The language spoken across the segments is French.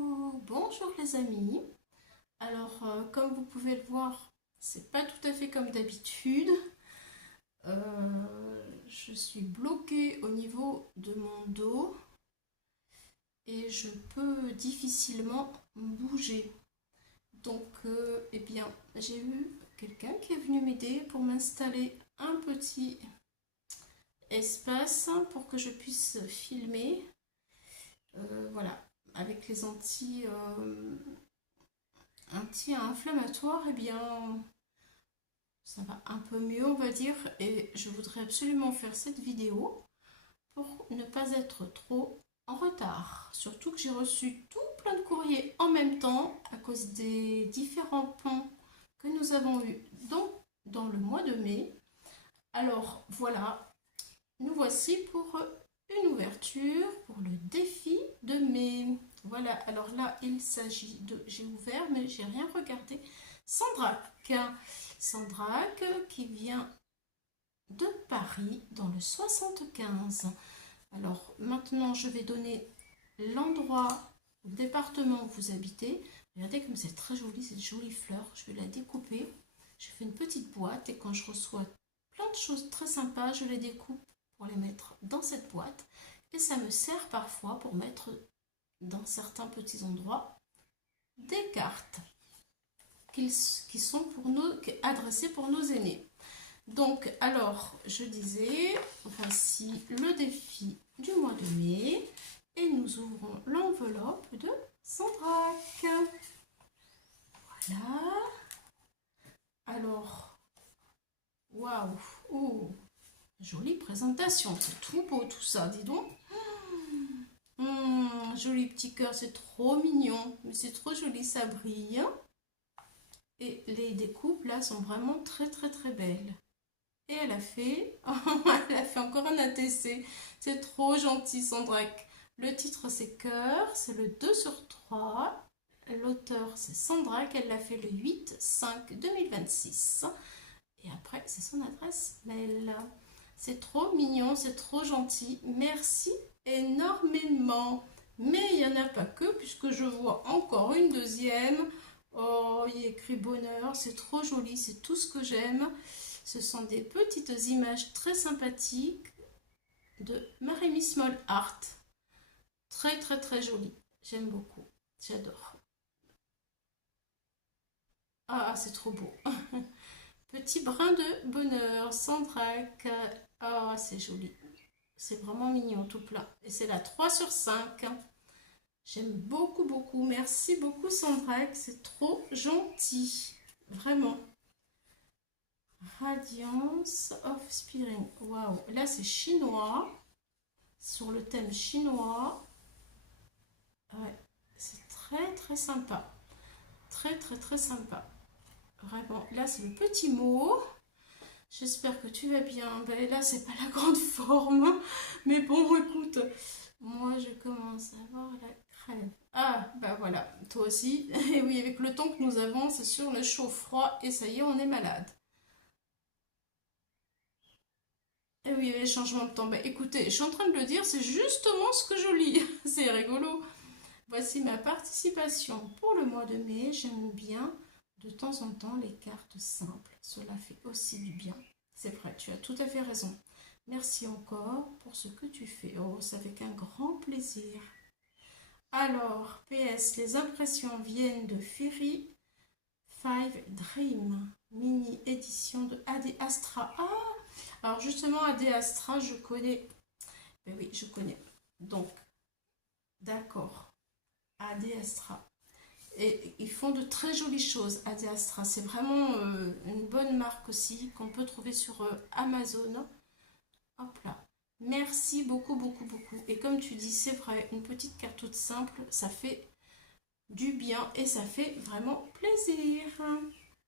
Coucou, bonjour les amis. Alors, comme vous pouvez le voir, c'est pas tout à fait comme d'habitude. Je suis bloquée au niveau de mon dos et je peux difficilement bouger. Donc, eh bien, j'ai eu quelqu'un qui est venu m'aider pour m'installer un petit espace pour que je puisse filmer. Voilà, avec les anti-inflammatoires, eh bien, ça va un peu mieux, on va dire. Et je voudrais absolument faire cette vidéo pour ne pas être trop en retard. Surtout que j'ai reçu tout plein de courriers en même temps à cause des différents ponts que nous avons eus dans le mois de mai. Alors voilà, nous voici pour une ouverture pour le défi de mai. Voilà, alors là, il s'agit de... J'ai ouvert, mais j'ai rien regardé. Sandrac. Sandrac qui vient de Paris dans le 75. Alors maintenant, je vais donner l'endroit, le département où vous habitez. Regardez comme c'est très joli, cette jolie fleur. Je vais la découper. Je fais une petite boîte et quand je reçois plein de choses très sympas, je les découpe pour les mettre dans cette boîte. Et ça me sert parfois pour mettre dans certains petits endroits des cartes qui sont adressées pour nos aînés. Donc, alors, je disais, voici le défi du mois de mai et nous ouvrons l'enveloppe de Sandrac. Voilà. Alors, waouh, oh, jolie présentation, c'est tout beau tout ça, dis donc. Joli petit cœur, c'est trop mignon, mais c'est trop joli, ça brille. Et les découpes là sont vraiment très très très belles. Et elle a fait, elle a fait encore un ATC. C'est trop gentil, Sandrac. Le titre c'est Cœur, c'est le 2/3. L'auteur c'est Sandrac, elle l'a fait le 8/5/2026. Et après c'est son adresse mail. C'est trop mignon, c'est trop gentil. Merci énormément. Mais il n'y en a pas que, puisque je vois encore une deuxième. Oh, il y a écrit bonheur, c'est trop joli, c'est tout ce que j'aime. Ce sont des petites images très sympathiques de Marie Small Art. Très très très joli. J'aime beaucoup. J'adore. Ah, c'est trop beau. Petit brin de bonheur, Sandrac. Ah, c'est joli. C'est vraiment mignon, tout plein. Et c'est la 3/5. J'aime beaucoup, beaucoup. Merci beaucoup, Sandrac. C'est trop gentil. Vraiment. Radiance of Spring. Waouh. Là, c'est chinois. Sur le thème chinois. Ouais. C'est très, très sympa. Très, très, très sympa. Vraiment. Là, c'est le petit mot. J'espère que tu vas bien. Ben, là, c'est pas la grande forme. Mais bon, écoute. Moi, je commence à avoir la crève. Ah, bah voilà. Toi aussi. Et oui, avec le temps que nous avons, c'est sûr, le chaud-froid. Et ça y est, on est malade. Et oui, les changements de temps. Bah écoutez, je suis en train de le dire, c'est justement ce que je lis. C'est rigolo. Voici ma participation pour le mois de mai. J'aime bien de temps en temps les cartes simples. Cela fait aussi du bien. C'est vrai, tu as tout à fait raison. Merci encore pour ce que tu fais. Oh, c'est avec un grand plaisir. Alors, PS, les impressions viennent de Ferry 5 Dream, mini édition de AD Astra. Ah, alors justement, AD Astra, je connais. Ben oui, je connais. Donc, d'accord. AD Astra. Et ils font de très jolies choses, AD Astra. C'est vraiment une bonne marque aussi qu'on peut trouver sur Amazon. Hop là. Merci beaucoup, beaucoup, beaucoup. Et comme tu dis, c'est vrai, une petite carte toute simple, ça fait du bien et ça fait vraiment plaisir.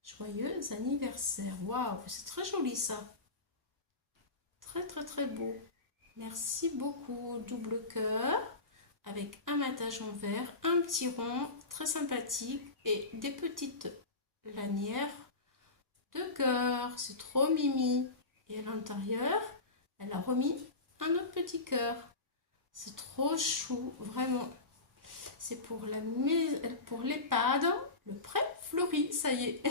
Joyeux anniversaire. Waouh, c'est très joli ça. Très, très, très beau. Merci beaucoup. Double cœur avec un matage en verre, un petit rond très sympathique et des petites lanières de cœur. C'est trop mimi. Et à l'intérieur, elle a remis un autre petit cœur. C'est trop chou, vraiment. c'est pour l'EHPAD, le prêt fleuri, ça y est.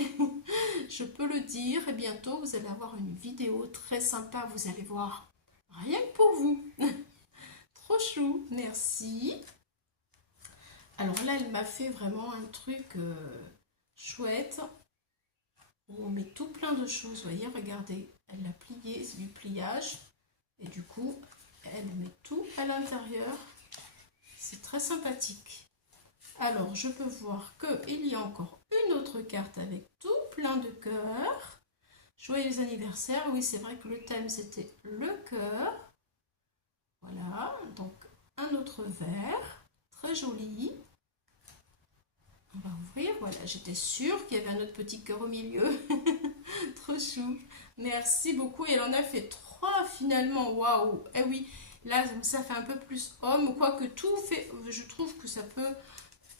Je peux le dire, et bientôt vous allez avoir une vidéo très sympa, vous allez voir, rien que pour vous. Trop chou, merci. Alors là, elle m'a fait vraiment un truc chouette, où on met tout plein de choses, vous voyez, regardez, elle l'a plié, c'est du pliage, et du coup, elle met tout à l'intérieur, c'est très sympathique. Alors, je peux voir qu'il y a encore une autre carte avec tout plein de cœurs. Joyeux anniversaire, oui, c'est vrai que le thème, c'était le cœur. Voilà, donc un autre verre, très joli. On va ouvrir, voilà, j'étais sûre qu'il y avait un autre petit cœur au milieu. Trop chou. Merci beaucoup. Et elle en a fait 3 finalement, waouh. Eh oui, là, ça fait un peu plus homme, quoique tout fait, je trouve que ça peut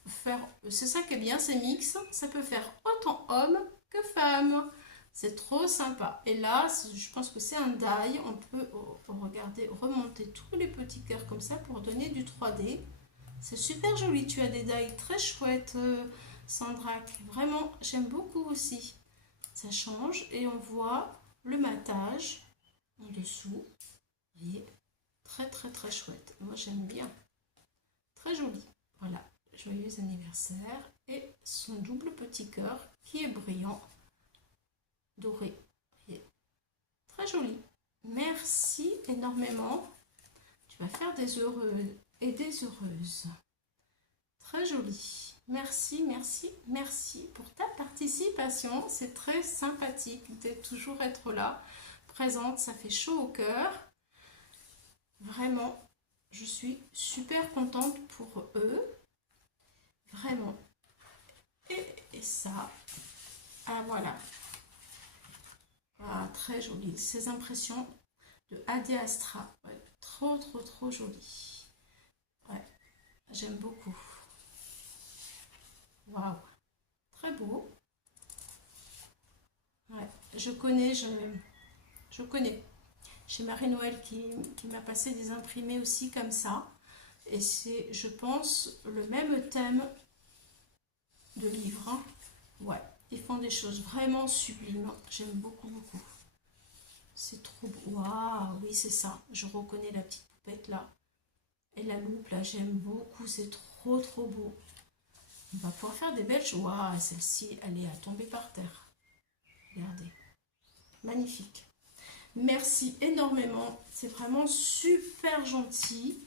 faire, c'est ça qui est bien, c'est mix, ça peut faire autant homme que femme, c'est trop sympa. Et là, je pense que c'est un die, on peut regarder, remonter tous les petits cœurs comme ça pour donner du 3D. C'est super joli, tu as des die très chouettes, Sandra, vraiment, j'aime beaucoup aussi. Ça change et on voit le matage en dessous, vous voyez, très très très chouette, moi j'aime bien, très joli, voilà. Joyeux anniversaire et son double petit cœur qui est brillant, doré. Et très joli. Merci énormément. Tu vas faire des heureux et des heureuses. Très joli. Merci, merci, merci pour ta participation. C'est très sympathique de toujours être là, présente. Ça fait chaud au cœur. Vraiment, je suis super contente pour eux. Vraiment. Et ça. Ah, voilà. Ah, très joli. Ces impressions de Adi Astra. Ouais, trop, trop, trop joli. Ouais, j'aime beaucoup. Waouh. Très beau. Ouais, je connais. Chez Marie-Noël qui m'a passé des imprimés aussi comme ça. Et c'est, je pense, le même thème de livre. Hein. Ouais, ils font des choses vraiment sublimes. J'aime beaucoup, beaucoup. C'est trop beau. Waouh, oui, c'est ça. Je reconnais la petite poupette là. Et la loupe là, j'aime beaucoup. C'est trop, trop beau. On va pouvoir faire des belles choses. Waouh, celle-ci, elle est à tomber par terre. Regardez. Magnifique. Merci énormément. C'est vraiment super gentil.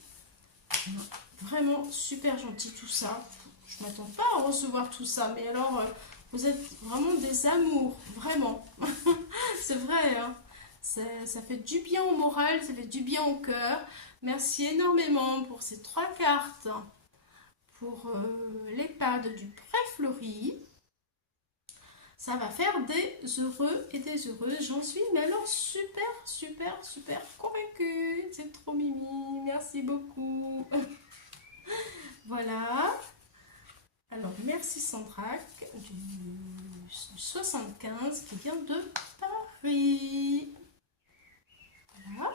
Vraiment super gentil tout ça. Je ne m'attends pas à recevoir tout ça. Mais alors, vous êtes vraiment des amours. Vraiment. C'est vrai, hein. Ça fait du bien au moral, ça fait du bien au cœur. Merci énormément pour ces 3 cartes. Pour l'EHPAD du prêt fleuri. Ça va faire des heureux et des heureuses. J'en suis, mais alors super, super, super convaincue. C'est trop mimi. Merci beaucoup. Voilà. Alors, merci Sandra du 75 qui vient de Paris. Voilà.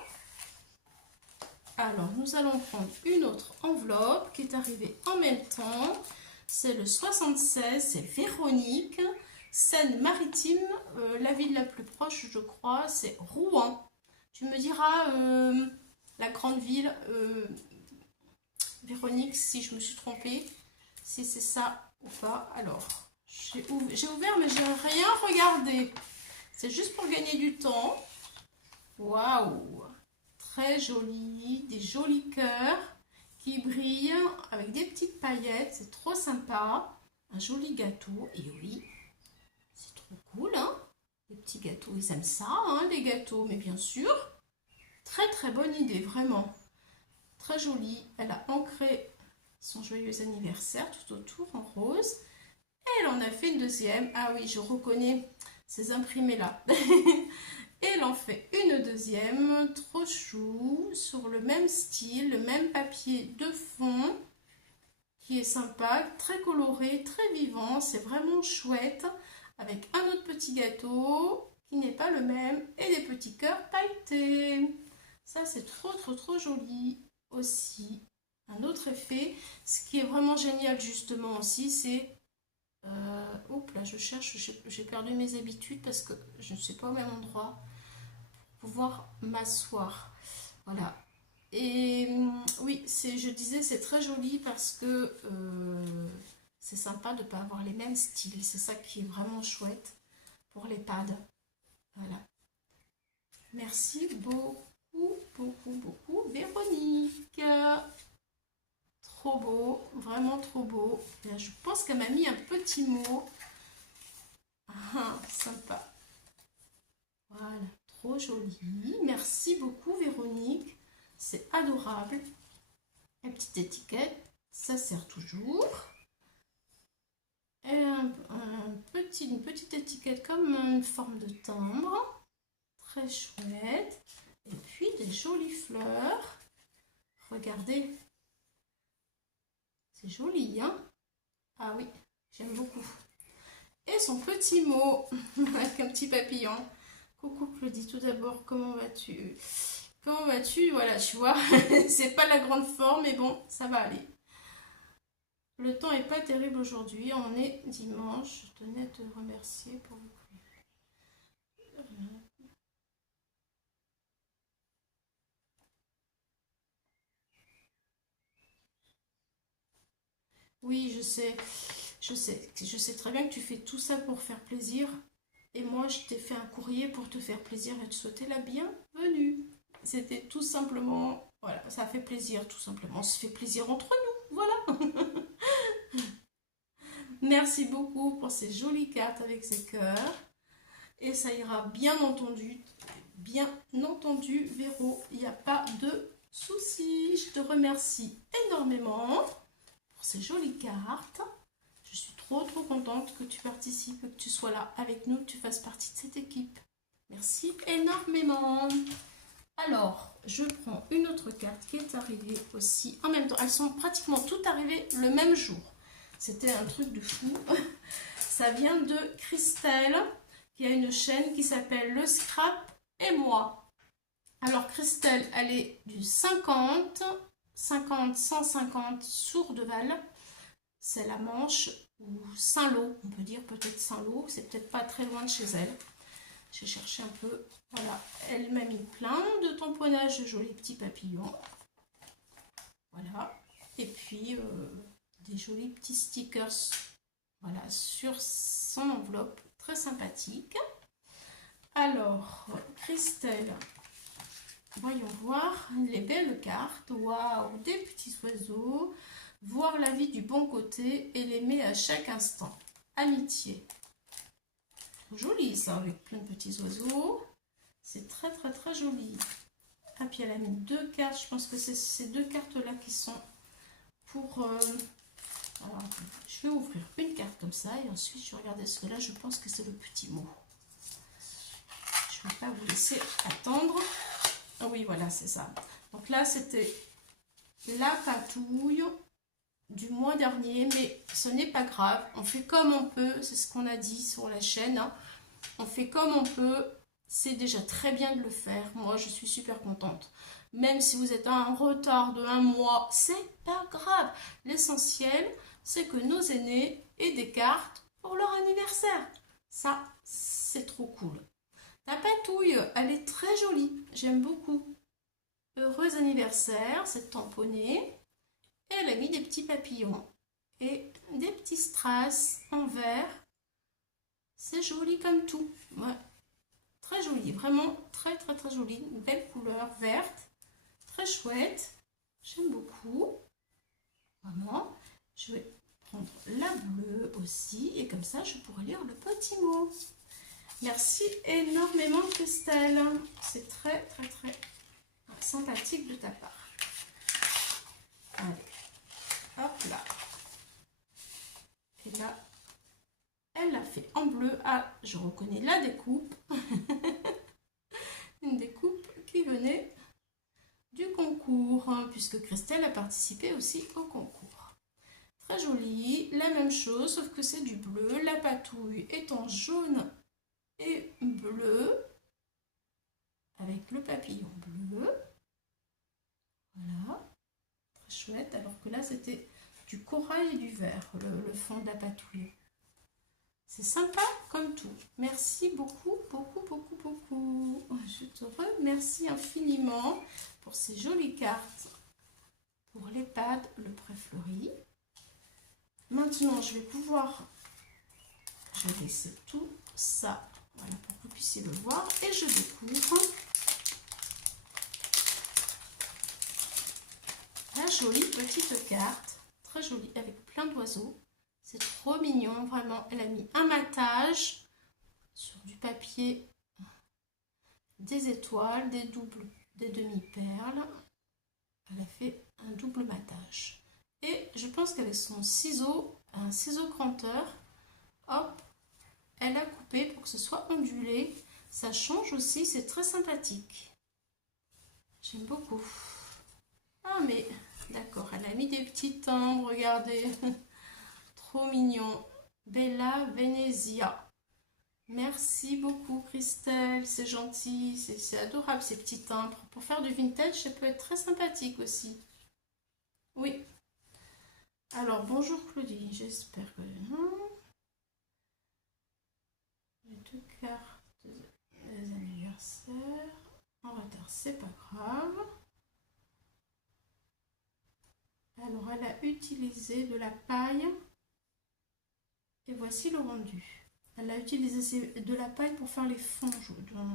Alors, nous allons prendre une autre enveloppe qui est arrivée en même temps. C'est le 76, c'est Véronique. Seine-Maritime, la ville la plus proche, je crois, c'est Rouen. Tu me diras la grande ville, Véronique, si je me suis trompée, si c'est ça ou pas. Alors, j'ai ouvert, mais j'ai rien regardé. C'est juste pour gagner du temps. Waouh! Très joli, des jolis cœurs qui brillent avec des petites paillettes. C'est trop sympa. Un joli gâteau, et oui. C'est trop cool, hein? Les petits gâteaux, ils aiment ça, hein, les gâteaux, mais bien sûr. Très, très bonne idée, vraiment. Très jolie. Elle a ancré son joyeux anniversaire tout autour en rose. Et elle en a fait une deuxième. Ah oui, je reconnais ces imprimés-là. Et elle en fait une deuxième, trop chou, sur le même style, le même papier de fond, qui est sympa, très coloré, très vivant. C'est vraiment chouette. Avec un autre petit gâteau qui n'est pas le même et des petits cœurs pailletés. Ça, c'est trop, trop, trop joli aussi. un autre effet. Ce qui est vraiment génial justement aussi, c'est... Oups, là je cherche, j'ai perdu mes habitudes parce que je ne suis pas au même endroit pour pouvoir m'asseoir. Voilà. Et oui, je disais, c'est très joli parce que c'est sympa de ne pas avoir les mêmes styles. C'est ça qui est vraiment chouette pour les pads. Voilà. Merci beaucoup, beaucoup, beaucoup, Véronique. Trop beau, vraiment trop beau. Et je pense qu'elle m'a mis un petit mot. Ah, sympa. Voilà, trop joli. Merci beaucoup, Véronique. C'est adorable. La petite étiquette, ça sert toujours. Et une petite étiquette comme une forme de timbre. Très chouette. Et puis des jolies fleurs. Regardez. C'est joli, hein? Ah oui, j'aime beaucoup. Et son petit mot, avec un petit papillon. Coucou Claudie, tout d'abord, comment vas-tu? Comment vas-tu? Voilà, tu vois, c'est pas la grande forme, mais bon, ça va aller. Le temps est pas terrible aujourd'hui, on est dimanche. Je tenais à te remercier pour le coup. Oui, je sais très bien que tu fais tout ça pour faire plaisir. Et moi, je t'ai fait un courrier pour te faire plaisir et te souhaiter la bienvenue. C'était tout simplement, voilà, ça fait plaisir, tout simplement. On se fait plaisir entre nous, voilà. Merci beaucoup pour ces jolies cartes avec ces cœurs. Et ça ira bien entendu, Véro, il n'y a pas de souci. Je te remercie énormément pour ces jolies cartes. Je suis trop contente que tu participes, que tu sois là avec nous, que tu fasses partie de cette équipe. Merci énormément. Alors, je prends une autre carte qui est arrivée aussi en même temps. Elles sont pratiquement toutes arrivées le même jour. C'était un truc de fou. Ça vient de Christelle, qui a une chaîne qui s'appelle Le Scrap et moi. Alors, Christelle, elle est du 50, 150 Sourdeval. C'est la Manche ou Saint-Lô, on peut dire peut-être Saint-Lô. C'est peut-être pas très loin de chez elle. J'ai cherché un peu. Voilà, elle m'a mis plein de tamponnages de jolis petits papillons. Voilà. Et puis, des jolis petits stickers. Voilà, sur son enveloppe. Très sympathique. Alors, Christelle. Voyons voir les belles cartes. Waouh, des petits oiseaux. Voir la vie du bon côté et l'aimer à chaque instant. Amitié. Joli ça, avec plein de petits oiseaux. C'est très joli. Ah, puis elle a mis deux cartes. Je pense que c'est ces deux cartes-là qui sont pour... Alors, je vais ouvrir une carte comme ça et ensuite je vais regarder ce que là, je pense que c'est le petit mot. Je ne vais pas vous laisser attendre. Ah oui, voilà, c'est ça. Donc là, c'était la patouille du mois dernier, mais ce n'est pas grave. On fait comme on peut, c'est ce qu'on a dit sur la chaîne. Hein. On fait comme on peut. C'est déjà très bien de le faire. Moi, je suis super contente. Même si vous êtes à un retard de 1 mois, c'est pas grave. L'essentiel, c'est que nos aînés aient des cartes pour leur anniversaire. Ça, c'est trop cool. Ta patouille, elle est très jolie. J'aime beaucoup. Heureux anniversaire, c'est tamponné. Et elle a mis des petits papillons et des petits strass en vert. C'est joli comme tout. Ouais. Très joli, vraiment très joli. Une belle couleur verte, très chouette. J'aime beaucoup. Vraiment. Je vais prendre la bleue aussi et comme ça je pourrai lire le petit mot. Merci énormément Christelle. C'est très sympathique de ta part. Allez, hop là. Et là, elle l'a fait en bleu. Ah, je reconnais la découpe. Une découpe qui venait du concours, hein, puisque Christelle a participé aussi au concours. Très jolie, la même chose, sauf que c'est du bleu. La patouille est en jaune et bleu, avec le papillon bleu. Voilà, très chouette. Alors que là, c'était du corail et du vert, le fond de la patouille. C'est sympa comme tout. Merci beaucoup, beaucoup, beaucoup, beaucoup. Je te remercie infiniment pour ces jolies cartes. Pour l'EHPAD, le prêt fleuri. Maintenant, je vais pouvoir... Je vais laisser tout ça, voilà, pour que vous puissiez le voir. Et je découvre la jolie petite carte. Très jolie, avec plein d'oiseaux. C'est trop mignon, vraiment. Elle a mis un matage sur du papier, des étoiles, des doubles, des demi-perles. Elle a fait un double matage. Et je pense qu'avec son ciseau, un ciseau cranteur, hop, elle a coupé pour que ce soit ondulé. Ça change aussi, c'est très sympathique. J'aime beaucoup. Ah mais, d'accord, elle a mis des petits timbres, regardez. Trop mignon. Bella Venezia. Merci beaucoup Christelle, c'est gentil, c'est adorable ces petits timbres. Pour faire du vintage, ça peut être très sympathique aussi. Oui. Alors, bonjour Claudie, j'espère que... Les deux cartes des anniversaires. En retard, c'est pas grave. Alors, elle a utilisé de la paille. Et voici le rendu. Elle a utilisé de la paille pour faire les fonds,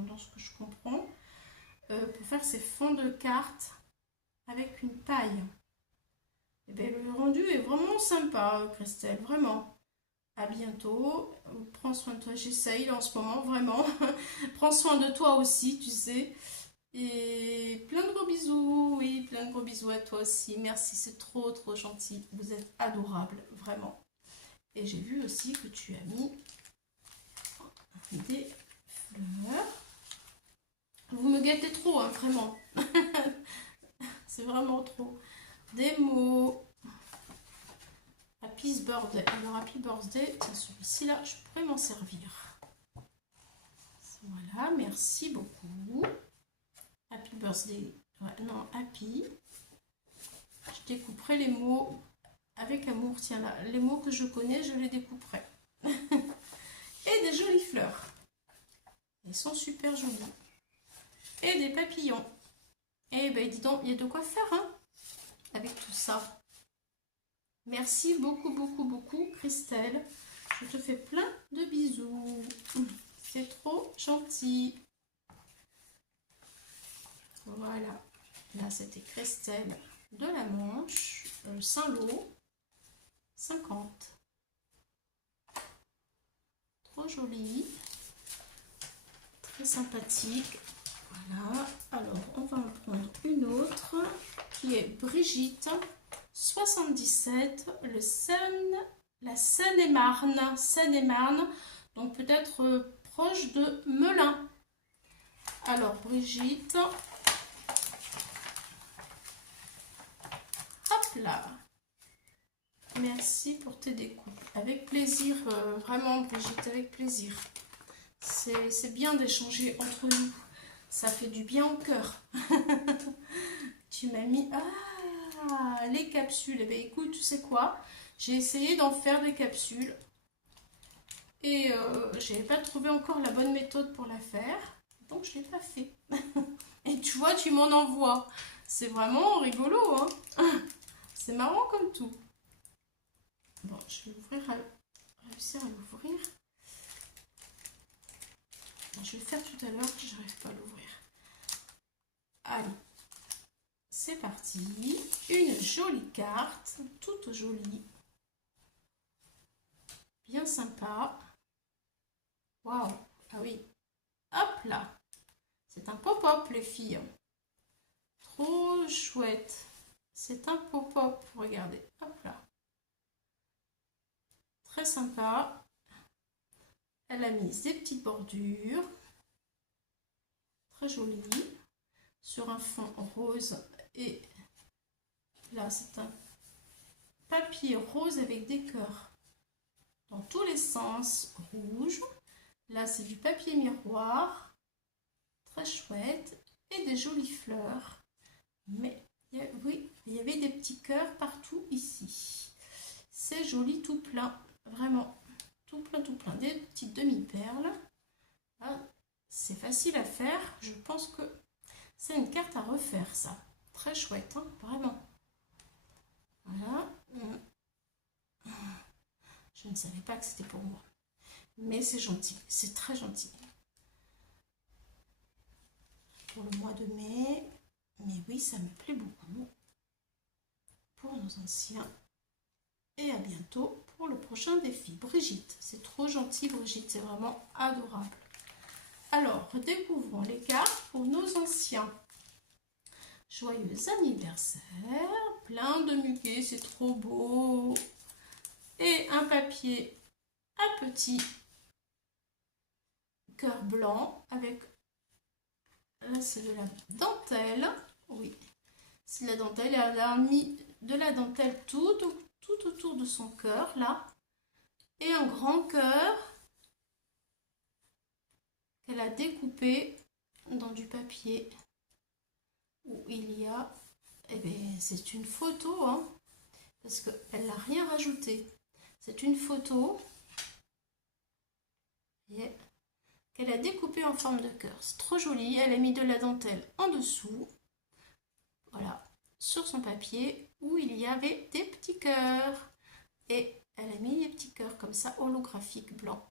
dans ce que je comprends. Pour faire ses fonds de cartes avec une paille. Et bien, le rendu est vraiment sympa, Christelle, vraiment. À bientôt. Prends soin de toi. J'essaye en ce moment, vraiment. Prends soin de toi aussi, tu sais. Et plein de gros bisous. Oui, plein de gros bisous à toi aussi. Merci, c'est trop, trop gentil. Vous êtes adorable, vraiment. Et j'ai vu aussi que tu as mis des fleurs. Vous me gâtez trop, hein, vraiment. C'est vraiment trop. Des mots. Happy Birthday. Alors, Happy Birthday, celui-ci là, je pourrais m'en servir. Voilà, merci beaucoup. Happy Birthday. Ouais, non, Happy. Je découperai les mots avec amour. Tiens là, les mots que je connais, je les découperai. Et des jolies fleurs. Elles sont super jolies. Et des papillons. Et ben dis donc, il y a de quoi faire, hein, avec tout ça. Merci beaucoup, beaucoup, beaucoup, Christelle. Je te fais plein de bisous. C'est trop gentil. Voilà. Là, c'était Christelle de la Manche. Saint-Lô. 50. Trop joli. Très sympathique. Voilà. Alors, on va en prendre une autre qui est Brigitte. 77, la Seine-et-Marne. Seine-et-Marne, donc peut-être proche de Melun. Alors, Brigitte. Hop là. Merci pour tes découpes. Avec plaisir, vraiment, Brigitte, avec plaisir. C'est bien d'échanger entre nous. Ça fait du bien au cœur. Tu m'as mis... Ah, les capsules. Eh bien, écoute, tu sais quoi? J'ai essayé d'en faire des capsules. Et je n'avais pas trouvé encore la bonne méthode pour la faire. Donc, je ne l'ai pas fait. Et tu vois, tu m'en envoies. C'est vraiment rigolo, hein? C'est marrant comme tout. Bon, je vais réussir à l'ouvrir. Je vais le faire tout à l'heure, je n'arrive pas à l'ouvrir. Allez. C'est parti, une jolie carte, toute jolie, bien sympa. Waouh, ah oui, hop là, c'est un pop-up les filles, trop chouette, c'est un pop-up, regardez, hop là, très sympa. Elle a mis des petites bordures, très jolies, sur un fond rose. Et là, c'est un papier rose avec des cœurs dans tous les sens, rouge. Là, c'est du papier miroir, très chouette, et des jolies fleurs. Mais, oui, Il y avait des petits cœurs partout ici. C'est joli tout plein, vraiment. Tout plein. Des petites demi-perles. Ah, c'est facile à faire. Je pense que c'est une carte à refaire, ça. Très chouette, hein, vraiment. Voilà. Je ne savais pas que c'était pour moi. Mais c'est gentil. C'est très gentil. Pour le mois de mai. Mais oui, ça me plaît beaucoup. Pour nos anciens. Et à bientôt pour le prochain défi. Brigitte, c'est trop gentil Brigitte, c'est vraiment adorable. Alors, redécouvrons les cartes pour nos anciens. Joyeux anniversaire, plein de muguets, c'est trop beau. Et un papier à petit cœur blanc avec, là c'est de la dentelle, oui, c'est de la dentelle, elle a mis de la dentelle tout autour de son cœur, là, et un grand cœur qu'elle a découpé dans du papier où il y a, eh bien, c'est une photo, hein, parce qu'elle n'a rien rajouté. C'est une photo qu'elle a découpée en forme de cœur. C'est trop joli. Elle a mis de la dentelle en dessous, voilà, sur son papier où il y avait des petits cœurs. Et elle a mis des petits cœurs comme ça, holographiques, blancs.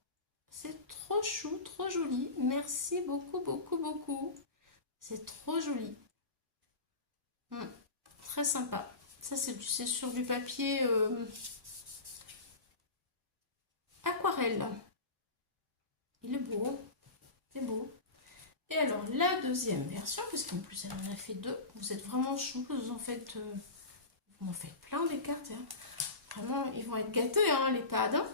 C'est trop chou, trop joli. Merci beaucoup. C'est trop joli. Très sympa. Ça, c'est sur du papier aquarelle. Il est beau. C'est beau. Et alors, la deuxième version, parce qu'en plus, elle en a fait deux. Vous êtes vraiment chou. Vous en faites plein des cartes. Hein. Vraiment, ils vont être gâtés, hein, les pads. Hein.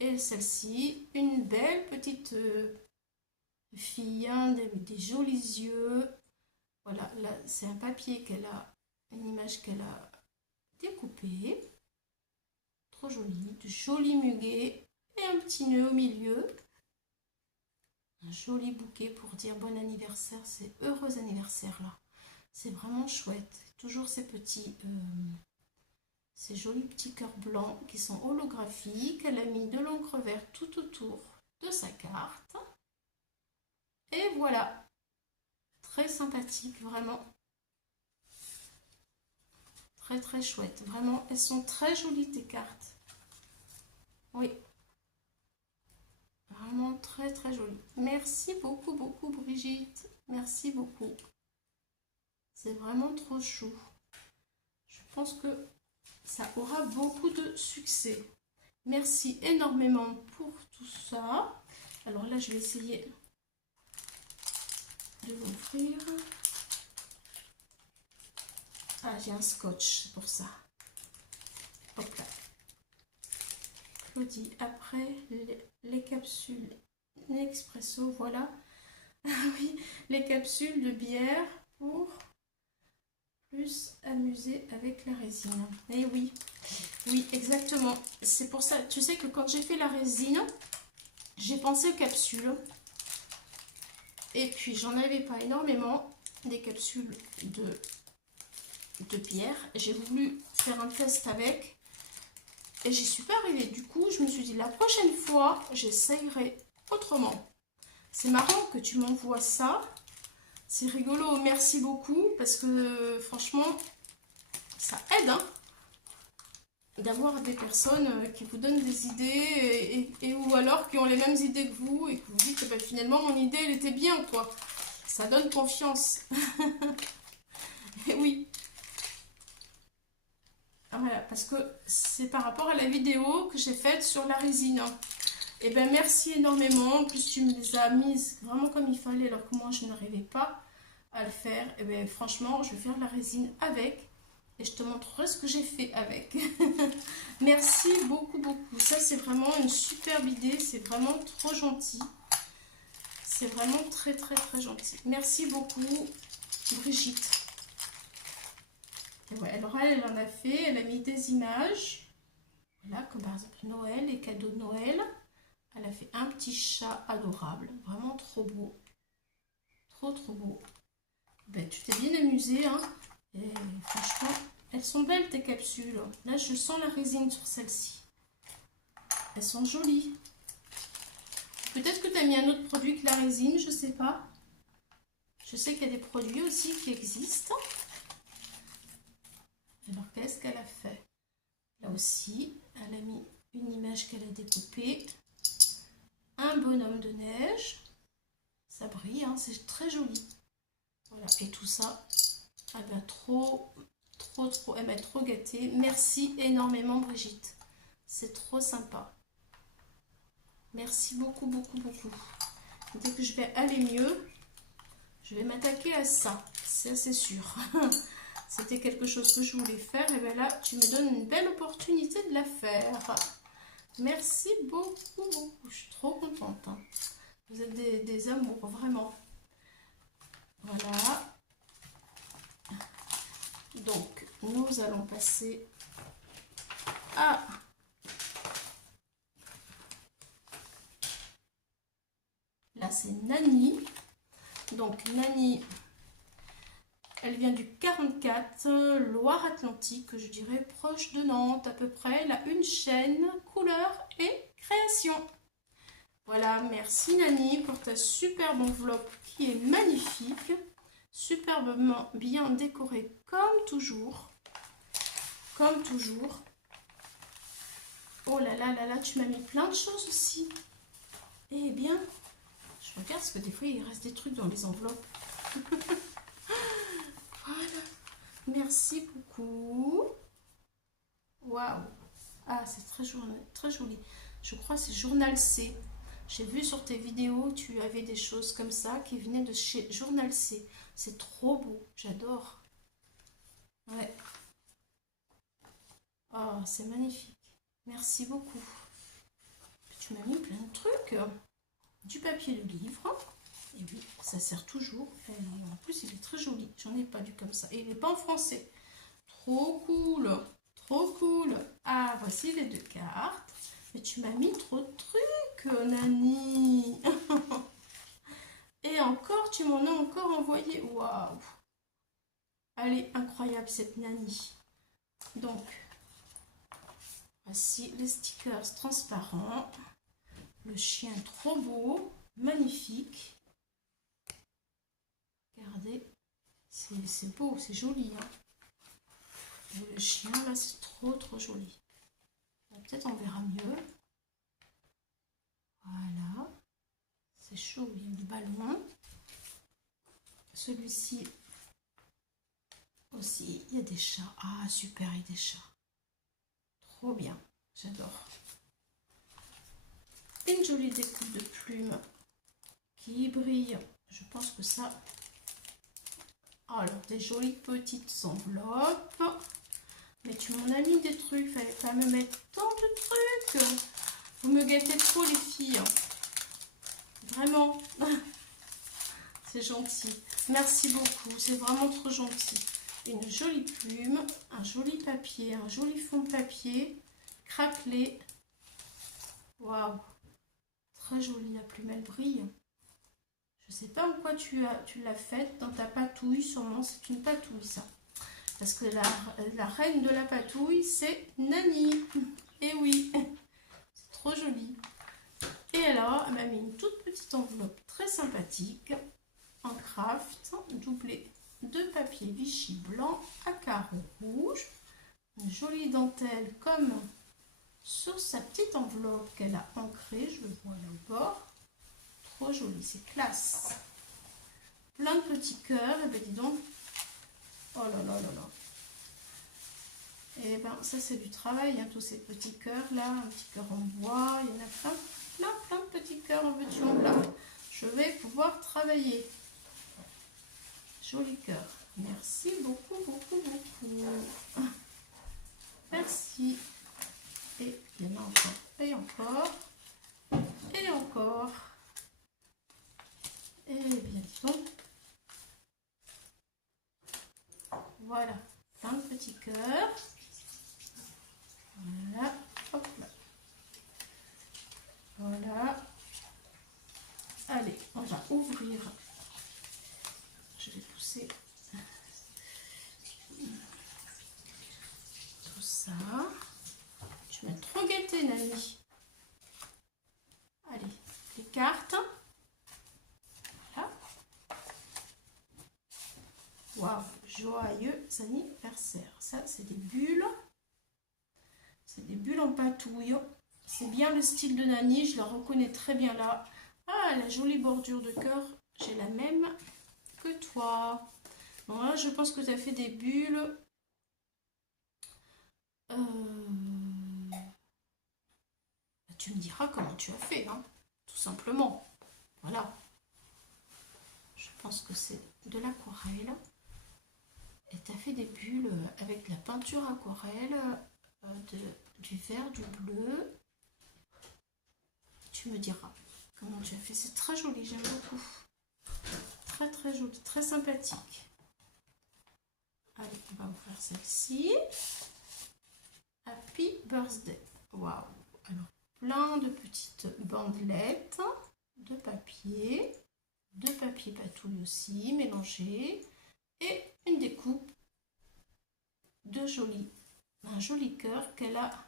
Et celle-ci, une belle petite fille, hein, des jolis yeux. Voilà, là, c'est un papier une image qu'elle a découpée. Trop joli, de jolis muguets et un petit nœud au milieu. Un joli bouquet pour dire bon anniversaire, c'est heureux anniversaire là. C'est vraiment chouette. Toujours ces jolis petits cœurs blancs qui sont holographiques. Elle a mis de l'encre verte tout autour de sa carte. Et voilà. Très sympathique, vraiment. Très chouette. Vraiment, elles sont très jolies tes cartes. Oui. Vraiment très jolies. Merci beaucoup Brigitte. Merci beaucoup. C'est vraiment trop chou. Je pense que ça aura beaucoup de succès. Merci énormément pour tout ça. Alors là, je vais essayer de l'ouvrir. Ah, j'ai un scotch, c'est pour ça. Hop là. Claudie, après les capsules Nespresso, voilà. Ah oui, les capsules de bière pour plus amuser avec la résine. Et oui, exactement. C'est pour ça, tu sais que quand j'ai fait la résine, j'ai pensé aux capsules. Et puis, j'en avais pas énormément, des capsules de bière. J'ai voulu faire un test avec et j'y suis pas arrivée. Du coup, je me suis dit, la prochaine fois, j'essayerai autrement. C'est marrant que tu m'envoies ça. C'est rigolo, merci beaucoup, parce que franchement, ça aide hein, d'avoir des personnes qui vous donnent des idées et ou alors qui ont les mêmes idées que vous et que vous dites que ben, finalement mon idée elle était bien quoi. Ça donne confiance. Et oui. Voilà, parce que c'est par rapport à la vidéo que j'ai faite sur la résine. Et ben merci énormément. En plus, tu me les as mises vraiment comme il fallait, alors que moi, je n'arrivais pas à le faire. Et ben franchement, je vais faire la résine avec. Et je te montrerai ce que j'ai fait avec. Merci beaucoup. Ça, c'est vraiment une superbe idée. C'est vraiment trop gentil. C'est vraiment très gentil. Merci beaucoup, Brigitte. Et ouais, alors elle en a fait. Elle a mis des images. Voilà, comme par exemple Noël, les cadeaux de Noël. Elle a fait un petit chat adorable. Vraiment trop beau. Trop beau. Ben, tu t'es bien amusée, hein. Et franchement, Elles sont belles tes capsules. Là, je sens la résine sur celle-ci. Elles sont jolies. Peut-être que tu as mis un autre produit que la résine, je sais pas. Je sais qu'il y a des produits aussi qui existent. Alors, qu'est-ce qu'elle a fait? Là aussi, elle a mis une image qu'elle a découpée. Un bonhomme de neige. Ça brille, hein, c'est très joli. Voilà, et tout ça, elle m'a trop, elle m'a trop gâtée. Merci énormément, Brigitte. C'est trop sympa. Merci beaucoup, beaucoup, beaucoup. Dès que je vais aller mieux, je vais m'attaquer à ça. C'est assez sûr. C'était quelque chose que je voulais faire. Et bien là, tu me donnes une belle opportunité de la faire. Merci beaucoup, beaucoup. Je suis trop contente. Hein. Vous êtes des amours, vraiment. Voilà. Donc, nous allons passer à... Là, c'est Nani. Donc, Nani, elle vient du 44, Loire-Atlantique, je dirais proche de Nantes à peu près. Elle a une chaîne, couleur et création. Voilà, merci Nani pour ta superbe enveloppe qui est magnifique. Superbement bien décorée comme toujours. Comme toujours. Oh là là là là, tu m'as mis plein de choses aussi. Eh bien, je regarde parce que des fois il reste des trucs dans les enveloppes. Voilà. Merci beaucoup. Waouh. Ah, c'est très joli, très joli. Je crois que c'est Journal C. J'ai vu sur tes vidéos, tu avais des choses comme ça qui venaient de chez Journal C. C'est trop beau, j'adore. Ouais. Oh, c'est magnifique. Merci beaucoup. Tu m'as mis plein de trucs. Du papier de livre. Et oui, ça sert toujours. Et en plus, il est très joli. J'en ai pas du comme ça. Et il n'est pas en français. Trop cool. Trop cool. Ah, voici les 2 cartes. Mais tu m'as mis trop de trucs, Nani. Et encore, tu m'en as encore envoyé. Waouh. Elle est incroyable, cette Nani. Donc, voici les stickers transparents. Le chien trop beau. Magnifique. Regardez. C'est beau, c'est joli. Hein. Et le chien, là, c'est trop joli. Peut-être on verra mieux. Voilà. C'est chaud, il y a du ballon. Celui-ci aussi, il y a des chats. Ah, super, il y a des chats. Trop bien, j'adore. Une jolie découpe de plumes qui brille. Je pense que ça... Alors, des jolies petites enveloppes. Mais tu m'en as mis des trucs, il fallait pas me mettre tant de trucs. Vous me gâtez trop les filles. Vraiment. C'est gentil. Merci beaucoup, c'est vraiment trop gentil. Une jolie plume, un joli papier, un joli fond de papier, craquelé. Waouh. Très jolie, la plume, elle brille. Je sais pas en quoi tu l'as faite, dans ta patouille, sûrement c'est une patouille ça. Parce que la reine de la patouille, c'est Nani. Et oui, c'est trop joli. Et alors, elle m'a mis une toute petite enveloppe très sympathique, en craft, doublée de papier Vichy blanc à carreaux rouges. Une jolie dentelle comme sur sa petite enveloppe qu'elle a ancrée, je le vois là au bord. Trop joli, c'est classe. Plein de petits cœurs, et ben dis donc. Oh là là là là. Et ben ça c'est du travail, hein, tous ces petits cœurs là, un petit cœur en bois, il y en a plein de petits cœurs en veux-tu en là. Je vais pouvoir travailler. Joli cœur. Merci beaucoup, beaucoup, beaucoup. Merci. Et il y en a encore. Et encore. Et encore. Et bien dis donc. Voilà. Plein de petits cœurs. Voilà. Hop là. Voilà. Allez, on va ouvrir. Je vais pousser. me guetter, Nani. Allez, les cartes. Voilà. Waouh, joyeux anniversaire. Ça, c'est des bulles. C'est des bulles en patouille. C'est bien le style de Nani, je la reconnais très bien là. Ah, la jolie bordure de cœur, j'ai la même que toi. Bon, là, je pense que tu as fait des bulles. Tu me diras comment tu as fait, hein, tout simplement. Voilà. Je pense que c'est de l'aquarelle. Et tu as fait des bulles avec de la peinture aquarelle, du vert, du bleu. Tu me diras comment tu as fait. C'est très joli, j'aime beaucoup. Très très joli, très sympathique. Allez, on va ouvrir celle-ci. Happy birthday. Waouh. Alors, plein de petites bandelettes de papier patouille aussi, mélangées. Et une découpe de un joli cœur qu'elle a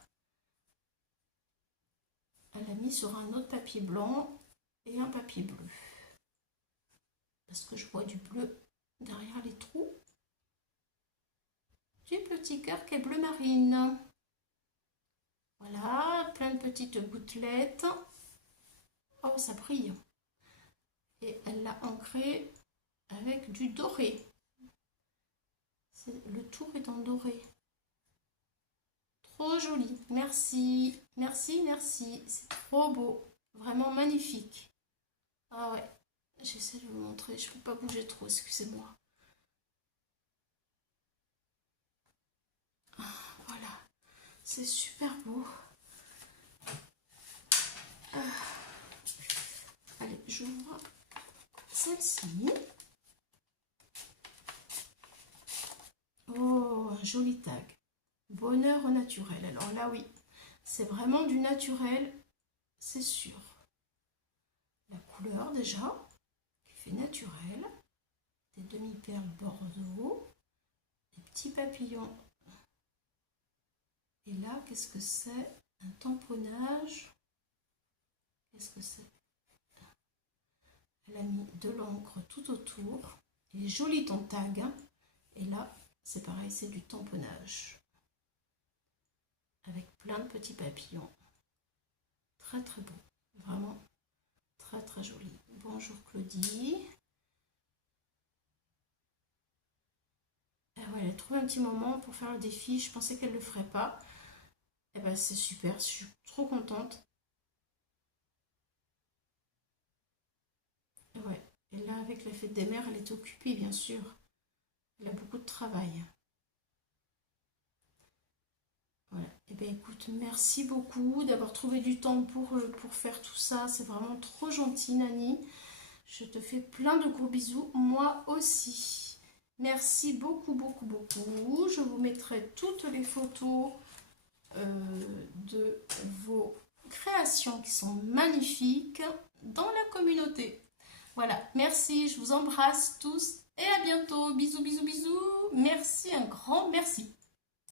mis sur un autre papier blanc et un papier bleu. Parce que je vois du bleu derrière les trous. Du petit cœur qui est bleu marine. Voilà, plein de petites gouttelettes. Oh, ça brille. Et elle l'a ancré avec du doré. Le tour est en doré. Trop joli. Merci. Merci, merci. C'est trop beau. Vraiment magnifique. Ah ouais. J'essaie de vous montrer. Je ne peux pas bouger trop, excusez-moi. Voilà. C'est super beau. Allez, j'ouvre celle-ci. Oh, un joli tag. Bonheur au naturel. Alors là, oui, c'est vraiment du naturel, c'est sûr. La couleur déjà, qui fait naturel. Des demi-perles bordeaux. Des petits papillons. Et là, qu'est-ce que c'est? Un tamponnage. Qu'est-ce que c'est? Elle a mis de l'encre tout autour. Il est joli ton tag. Hein. Et là, c'est pareil, c'est du tamponnage. Avec plein de petits papillons. Très très beau. Vraiment très très joli. Bonjour Claudie. Et ouais, elle a trouvé un petit moment pour faire le défi. Je pensais qu'elle ne le ferait pas. Et ben c'est super, je suis trop contente. Et ouais, et là avec la fête des mères, elle est occupée bien sûr. Elle a beaucoup de travail. Voilà. Et bien écoute, merci beaucoup d'avoir trouvé du temps pour faire tout ça. C'est vraiment trop gentil, Nani. Je te fais plein de gros bisous. Moi aussi. Merci beaucoup, beaucoup, beaucoup. Je vous mettrai toutes les photos de vos créations qui sont magnifiques dans la communauté. Voilà, merci. Je vous embrasse tous et à bientôt. Bisous, bisous, bisous. Merci, un grand merci.